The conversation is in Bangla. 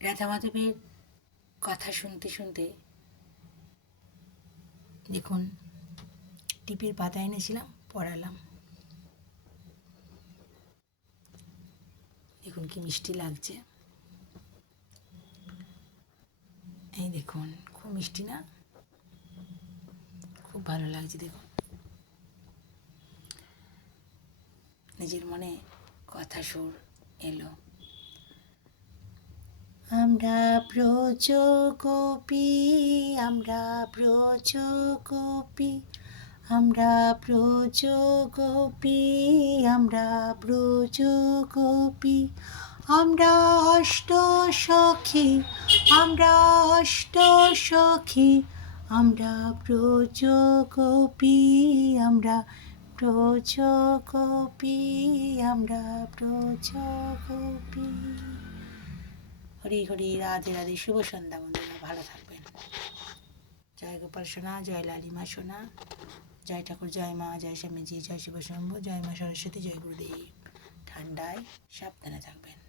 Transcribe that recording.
রাধা মাধবের কথা শুনতে শুনতে দেখুন টিপির পাতা এনেছিলাম, পড়ালাম। দেখুন কি মিষ্টি লাগছে, এই দেখুন খুব মিষ্টি না? খুব ভালো লাগছে। দেখুন নিজের মনে কথা সুর এলো। আমরা ব্রজ গোপী, আমরা ব্রজ গোপী, আমরা ব্রজ গোপী, আমরা ব্রজ গোপী, আমরা অষ্ট সখী, আমরা অষ্ট সখী, আমরা ব্রজ গোপী, আমরা ব্রজ গোপী, আমরা ব্রজ গোপী। হরি হরি, রাধে রাধে, শুভ সন্ধ্যা বন্ধুরা, ভালো থাকবেন। জয় গোপাল সোনা, জয় লালিমা সোনা, জয় ঠাকুর, জয় মা, জয় স্বামীজি, জয় শিব শম্ভু, জয় মা সরস্বতী, জয় গুরুদেব। ঠান্ডায় সাবধানে থাকবেন।